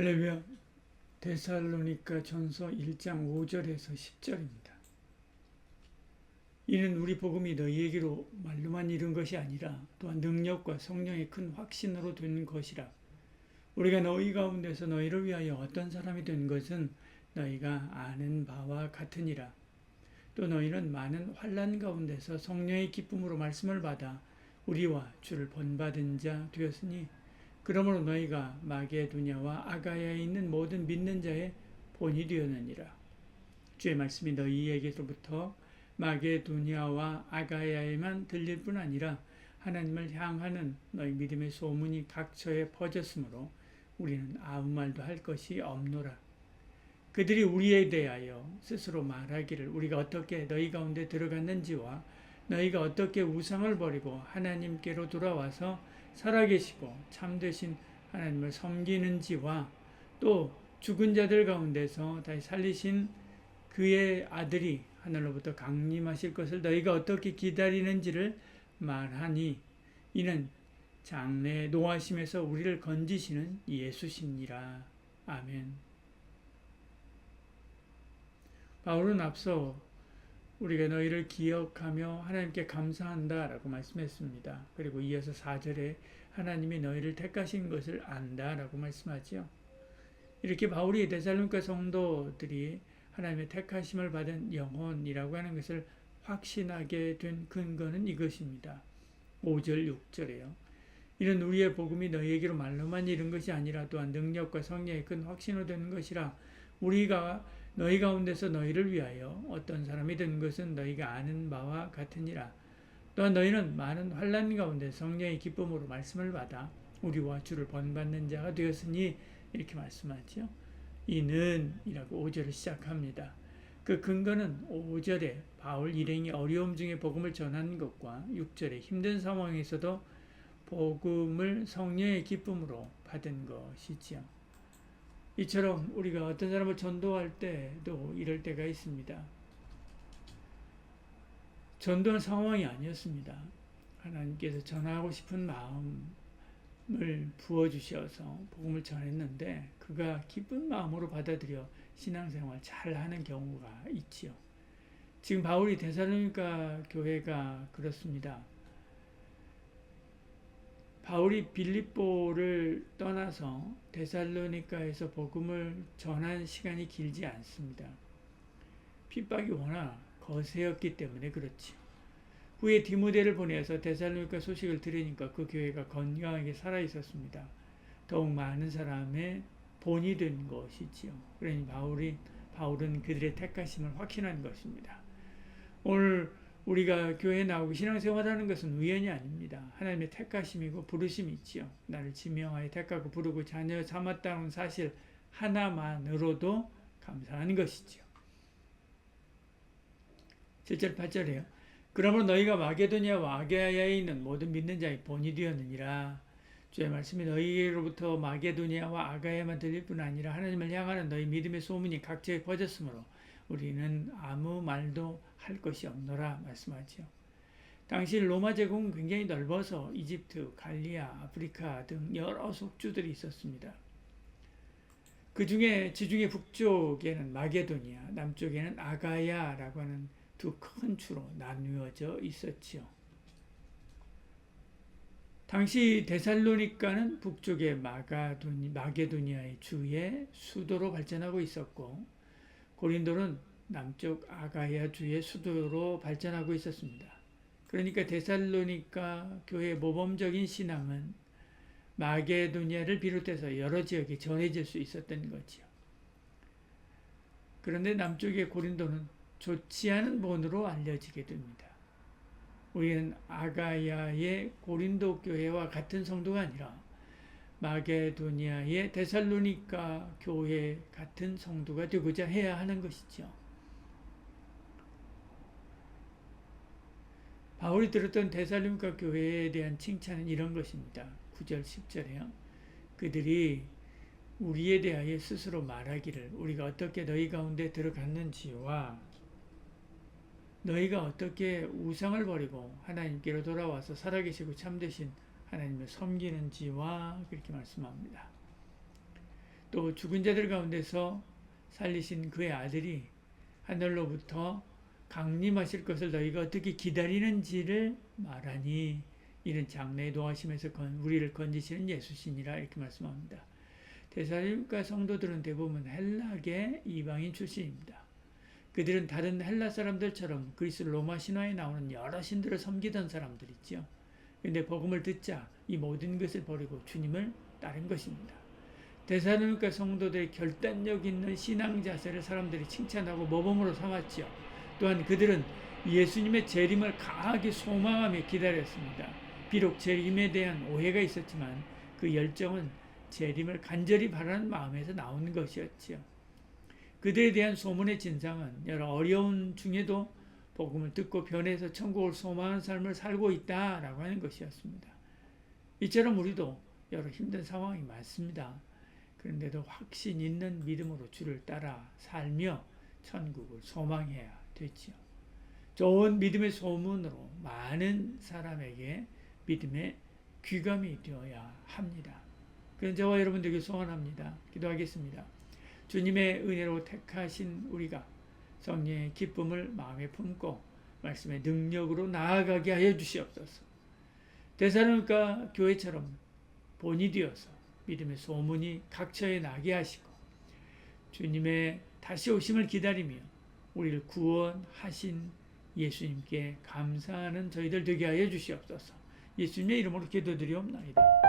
할렐루야. 데살로니가 전서 1장 5절에서 10절입니다. 이는 우리 복음이 너희에게로 말로만 이른 것이 아니라 또한 능력과 성령의 큰 확신으로 된 것이라. 우리가 너희 가운데서 너희를 위하여 어떤 사람이 된 것은 너희가 아는 바와 같으니라. 또 너희는 많은 환난 가운데서 성령의 기쁨으로 말씀을 받아 우리와 주를 본받은 자 되었으니 그러므로 너희가 마게도냐와 아가야에 있는 모든 믿는 자의 본이 되었느니라. 주의 말씀이 너희에게로부터 마게도냐와 아가야에만 들릴 뿐 아니라 하나님을 향하는 너희 믿음의 소문이 각처에 퍼졌으므로 우리는 아무 말도 할 것이 없노라. 그들이 우리에 대하여 스스로 말하기를 우리가 어떻게 너희 가운데 들어갔는지와 너희가 어떻게 우상을 버리고 하나님께로 돌아와서 살아계시고 참되신 하나님을 섬기는지와 또 죽은 자들 가운데서 다시 살리신 그의 아들이 하늘로부터 강림하실 것을 너희가 어떻게 기다리는지를 말하니 이는 장래 노하심에서 우리를 건지시는 예수시니라. 아멘. 바울은 앞서 우리가 너희를 기억하며 하나님께 감사한다 라고 말씀했습니다. 그리고 이어서 4절에 하나님이 너희를 택하신 것을 안다 라고 말씀하죠. 이렇게 바울이 데살로니가 성도들이 하나님의 택하심을 받은 영혼이라고 하는 것을 확신하게 된 근거는 이것입니다. 5절 6절에요. 이는 우리의 복음이 너희에게로 말로만 이른 것이 아니라 또한 능력과 성령의 큰 확신으로 되는 것이라. 우리가 너희 가운데서 너희를 위하여 어떤 사람이 된 것은 너희가 아는 바와 같으니라. 또한 너희는 많은 환난 가운데 성령의 기쁨으로 말씀을 받아 우리와 주를 본받는 자가 되었으니 이렇게 말씀하죠. 이는 이라고 5절을 시작합니다. 그 근거는 5절에 바울 일행이 어려움 중에 복음을 전하는 것과 6절에 힘든 상황에서도 복음을 성령의 기쁨으로 받은 것이지요. 이처럼 우리가 어떤 사람을 전도할 때도 이럴 때가 있습니다. 전도는 상황이 아니었습니다. 하나님께서 전하고 싶은 마음을 부어주셔서 복음을 전했는데 그가 기쁜 마음으로 받아들여 신앙생활 잘하는 경우가 있지요. 지금 바울이 데살로니가 교회가 그렇습니다. 바울이 빌립보를 떠나서 데살로니가에서 복음을 전한 시간이 길지 않습니다. 핍박이 워낙 거세였기 때문에 그렇지. 후에 디모데를 보내서 데살로니가 소식을 들으니까 그 교회가 건강하게 살아 있었습니다. 더욱 많은 사람의 본이 된 것이지요. 그러니 바울은 그들의 택하심을 확신한 것입니다. 오늘 우리가 교회에 나오고 신앙생활하는 것은 우연이 아닙니다. 하나님의 택하심이고 부르심이 있지요. 나를 지명하여 택하고 부르고 자녀 삼았다는 사실 하나만으로도 감사하는 것이지요. 7절 8절에요. 그러므로 너희가 마게도냐와 아가야에 있는 모든 믿는 자의 본이 되었느니라. 주의 말씀이 너희로부터 마게도냐와 아가야만 들릴 뿐 아니라 하나님을 향하는 너희 믿음의 소문이 각처에 퍼졌으므로 우리는 아무 말도 할 것이 없노라 말씀하죠. 당시 로마 제국은 굉장히 넓어서 이집트, 갈리아, 아프리카 등 여러 속주들이 있었습니다. 그 중에 지중해 북쪽에는 마게도니아, 남쪽에는 아가야라고 하는 두 큰 주로 나누어져 있었지요. 당시 데살로니가는 북쪽의 마게도니아의 주의 수도로 발전하고 있었고 고린도는 남쪽 아가야 주의 수도로 발전하고 있었습니다. 그러니까 데살로니가 교회의 모범적인 신앙은 마게도니아를 비롯해서 여러 지역에 전해질 수 있었던 거지요. 그런데 남쪽의 고린도는 좋지 않은 본으로 알려지게 됩니다. 우리는 아가야의 고린도 교회와 같은 성도가 아니라 마게도니아의 데살로니가 교회 같은 성도가 되고자 해야 하는 것이죠. 바울이 들었던 데살로니가 교회에 대한 칭찬은 이런 것입니다. 9절 10절에요. 그들이 우리에 대하여 스스로 말하기를 우리가 어떻게 너희 가운데 들어갔는지와 너희가 어떻게 우상을 버리고 하나님께로 돌아와서 살아계시고 참되신 하나님을 섬기는지와 그렇게 말씀합니다. 또 죽은 자들 가운데서 살리신 그의 아들이 하늘로부터 강림하실 것을 너희가 어떻게 기다리는지를 말하니 이는 장래에 도하심에서 우리를 건지시는 예수시니라 이렇게 말씀합니다. 데살로니가 성도들은 대부분 헬라계 이방인 출신입니다. 그들은 다른 헬라 사람들처럼 그리스 로마 신화에 나오는 여러 신들을 섬기던 사람들이죠. 그런데 복음을 듣자 이 모든 것을 버리고 주님을 따른 것입니다. 데살로니가 성도들의 결단력 있는 신앙 자세를 사람들이 칭찬하고 모범으로 삼았죠. 또한 그들은 예수님의 재림을 강하게 소망하며 기다렸습니다. 비록 재림에 대한 오해가 있었지만 그 열정은 재림을 간절히 바라는 마음에서 나오는 것이었지요. 그들에 대한 소문의 진상은 여러 어려운 중에도 복음을 듣고 변해서 천국을 소망하는 삶을 살고 있다라고 하는 것이었습니다. 이처럼 우리도 여러 힘든 상황이 많습니다. 그런데도 확신 있는 믿음으로 주를 따라 살며 천국을 소망해야 되지요. 좋은 믿음의 소문으로 많은 사람에게 믿음의 귀감이 되어야 합니다. 그래서 저와 여러분들에게 소원합니다. 기도하겠습니다. 주님의 은혜로 택하신 우리가 성령의 기쁨을 마음에 품고 말씀의 능력으로 나아가게 하여 주시옵소서. 데살로니가 교회처럼 본이 되어서 믿음의 소문이 각처에 나게 하시고 주님의 다시 오심을 기다리며 우리를 구원하신 예수님께 감사하는 저희들 되게 하여 주시옵소서. 예수님의 이름으로 기도드리옵나이다.